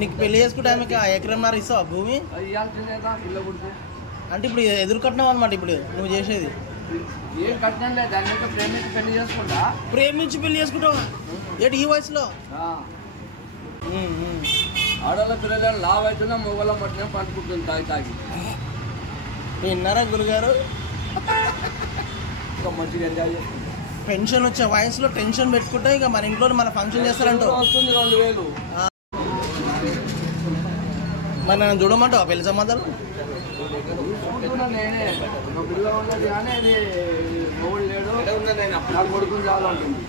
నీకు పెళ్లి చేసుకుంటే ఆమెకి ఎకరన్నర ఇస్తావా భూమి? అంటే ఇప్పుడు ఎదురు కట్టినావు అనమాట. ఇప్పుడు నువ్వు చేసేది ఏం కట్నం లేదు, దాని యొక్క ప్రేమించి పెళ్లి చేసుకుంటా. ప్రేమించి పెళ్లి చేసుకుంటావా? ఏంటి ఈ వయసులో? ఆడవాళ్ళ పిల్లలు లావ్ అవుతున్నా మొగల మట్టిన పండుకుంటుంది తాగి తాగి. విన్నారా గురుగారు? ఇంకా మంచిగా ఎంజాయ్ చేసుకుంటాం. పెన్షన్ వచ్చే వయసులో టెన్షన్ పెట్టుకుంటే ఇక మన ఇంట్లో మన ఫంక్షన్ చేస్తారంటావు. వస్తుంది 2000. మరి నన్ను చూడమంటావా పెళ్లి సంబంధాలు? నేనే ఒక పిల్ల ఉన్నది కానీ అది మొగుడు లేడు, నాకు కొడుకుని చాలంటుంది.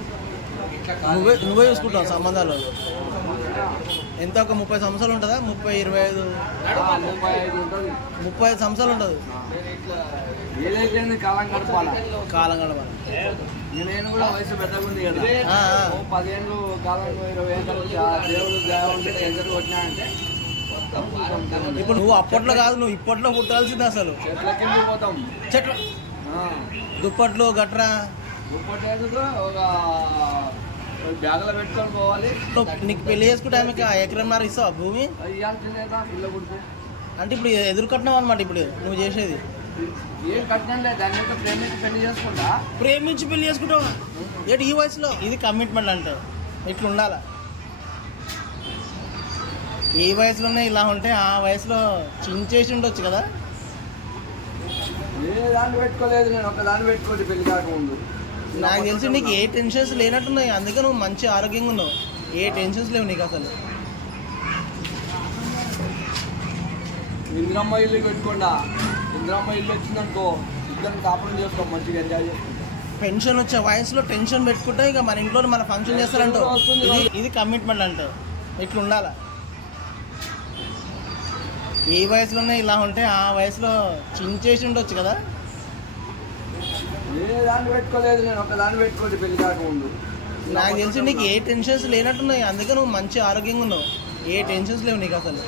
నువ్వే చూసుకుంటావు సంబంధాలు? ఎంత ఒక 30 సంవత్సరాలు ఉంటుందా? 30-25 ఉంటుంది. 35 సంవత్సరాలు ఉంటుంది. ఏదైతే కాలం గడపాలి. నేను కూడా వయసు పెద్దగా ఉంది కదా, 10 ఏళ్ళు కాలం 20 ఏళ్ళు దేవుడు దేవ ఉంటే ఎందరు కొట్టినాయంటే. ఇప్పుడు నువ్వు అప్పట్లో కాదు, నువ్వు ఇప్పట్లో పుట్టాల్సింది. అసలు చెట్ల కింద పోతాం. చెట్లు దుప్పట్లు గట్రా దుప్పట్లు ఒక బ్యాగులో పెట్టుకొని పోవాలి. నీకు పెళ్లి చేసుకుంటే ఆమెకి ఎకరన్నర ఇస్తావా భూమి? ఇవ్వాల్సిందేదా పిల్ల పుడితే. అంటే ఇప్పుడు ఎదురు కట్టినావు అనమాట. ఇప్పుడు నువ్వు చేసేది ఏం కట్నం లేదు, దాని యొక్క ప్రేమించి పెళ్లి చేసుకుంటా. ప్రేమించి పెళ్లి చేసుకుంటావా? ఏంటి ఈ వయసులో? ఇది కమిట్మెంట్ అంటే ఇట్లా ఉండాలా. ఏ వయసులోనే ఇలా ఉంటే ఆ వయసులో చించేసి ఉండొచ్చు కదా. ఏ దాన్ని పెట్టుకోలేదు, నేను ఒక దాన్ని పెట్టుకోండి పెళ్లి కాకముందు. నాకు తెలిసి నీకు ఏ టెన్షన్స్ లేనట్టున్నాయి, అందుకే నువ్వు మంచి ఆరోగ్యంగా ఉన్నావు. ఏ టెన్షన్స్ లేవు నీకు అసలు. ఇంద్రమ్మ ఇల్లు పెట్టుకోండా. ఇంద్రమ్మ ఇల్లు వచ్చిందనుకో ఇద్దరిని కాపురం చేసుకో, మంచిగా ఎంజాయ్ చేసుకో. పెన్షన్ వచ్చే వయసులో టెన్షన్ పెట్టుకుంటే ఇక మన ఇంట్లో మన ఫంక్షన్ చేస్తారంటావు. ఇది కమిట్మెంట్ అంటావు. ఇట్లా ఉండాలా. ఏ వయసులోనే ఇలా ఉంటే ఆ వయసులో చించేసి ఉండొచ్చు కదా. ఏ దాన్ని పెట్టుకోలేదు, నేను ఒక దాన్ని పెట్టుకోండి పెళ్లి కాకముందు. నాకు తెలిసి నీకు ఏ టెన్షన్స్ లేనట్టున్నాయి, అందుకే నువ్వు మంచి ఆరోగ్యంగా ఉన్నావు. ఏ టెన్షన్స్ లేవు నీకు అసలు.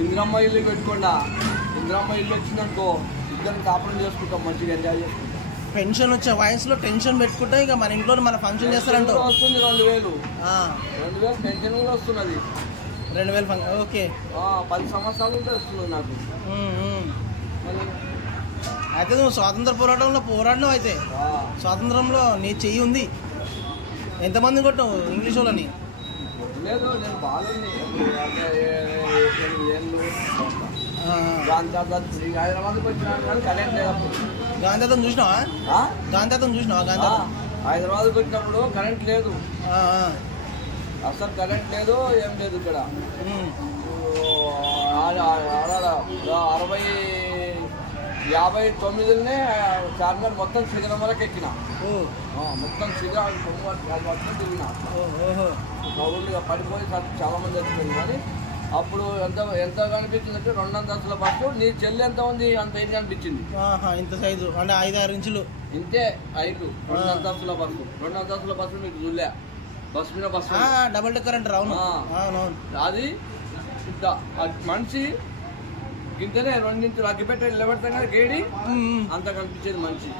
ఇంద్రమ్మ ఇల్లు పెట్టుకోండా. ఇంద్రమ్మ ఇల్లు వచ్చిందనుకో ఇద్దరిని కాపురం చేసుకుంటాం, మంచిగా ఎంజాయ్ చేసుకుంటాం. పెన్షన్ వచ్చే వయసులో టెన్షన్ పెట్టుకుంటే ఇక మన ఇంట్లో మన ఫంక్షన్ చేస్తారంటావు. వస్తుంది 2000. 2000 పెన్షన్ కూడా వస్తున్నది. 2000 ఓకే. 10 సంవత్సరాలు ఉంటే వస్తుంది నాకు. అయితే నువ్వు స్వాతంత్ర పోరాటంలో పోరాడినావు. అయితే స్వాతంత్రంలో నీ చెయ్యి ఉంది. ఎంతమంది కొట్టావు ఇంగ్లీష్ వాళ్ళని? లేదు, నేను బాగుంది. హైదరాబాద్కి వచ్చినాను కానీ కరెంట్ లేదు అప్పుడు. గాంధీతం చూసినావా? గాంధీతం హైదరాబాద్కి వచ్చినప్పుడు కరెంట్ లేదు, అసలు కరెంట్ లేదు, ఏం లేదు ఇక్కడ. 59 చార్మినార్ మొత్తం శిఖరం వరకు ఎక్కిన. మొత్తం శిఖరం మొత్తం తిరిగిన. కౌరులుగా పడిపోయి చాలా మంది వచ్చింది. కానీ అప్పుడు ఎంత కనిపించింది అంటే 2 అంతస్తుల బస్సు. నీ చెల్లి ఎంత ఉంది అంత ఏది అనిపించింది. ఇంత సైజు అంటే 5-6 ఇంచులు ఇంతే హైట్. 2 అంతస్తుల బస్సు. 2 అంతస్తుల బస్సు మీకు చూలే. బస్సు మీద బస్సు డబుల్ డెక్కర్ అంటారు. అవును. అది మనిషి గింతనే 2 ఇంచులు అగ్గిపెట్టే నిలబెడతాం కదా గేడి, అంత కనిపించేది మనిషి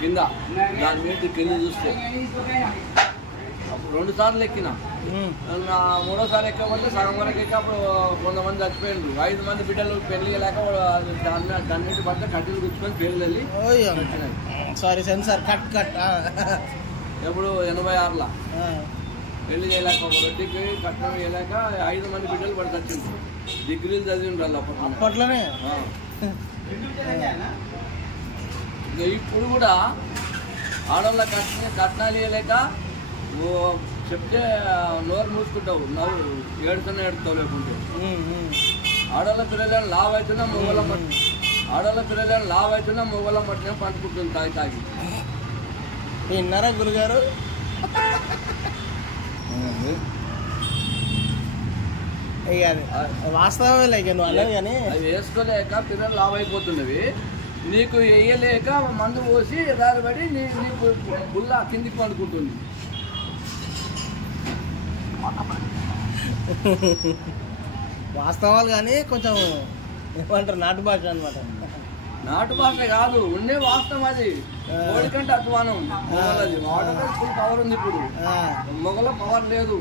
కింద. దాని మీద కింద చూస్తే అప్పుడు 2 సార్లు ఎక్కిన. 3వ సారి ఎక్కకపోతే సగం వరకు ఎక్క. అప్పుడు కొంతమంది చచ్చిపోయిండ్రు. 5 మంది బిడ్డలు పెళ్లి లేక దాని మీద పడితే కట్టెలు కూర్చుకొని పేర్లు వెళ్ళి సారీ సెన్సార్ కట్ ఎప్పుడు 86లో పెళ్లి చేయలేక వడ్డీకి కట్నం చేయలేక 5 మంది బిడ్డలు పడి చచ్చిండ్రు. డిగ్రీలు చదివి ఉండాలి అప్పట్లోనే. ఇప్పుడు కూడా ఆడవాళ్ళ కట్నాలు ఇవ్వలేక చెప్తే నోరు మూసుకుంటావు, నవ్వు ఏడుతావు లేకుంటే. ఆడవాళ్ళ పిల్లలను లావ్ అవుతున్నా మొగల మట్టిన పండుకుంటుంది తాగి తాగి. విన్నారా గురుగారు? వాస్తవమే లేక నువ్వు అన్నది. కానీ అవి వేసుకోలేక పిల్లలు లావ్ అయిపోతున్నవి. నీకు వేయలేక మందు పోసి ఎదారిపడి నీకు బుల్ల కిందికి పండుకుంటుంది. వాస్తవాలు కానీ కొంచెం ఏమంటారు నాటు భాష అనమాట. నాటు భాష కాదు, ఉండే వాస్తవం అది. కోడి కంటే అధ్వానం మొగలది. వాడలో ఫుల్ పవర్ ఉంది ఇప్పుడు, మొగల పవర్ లేదు.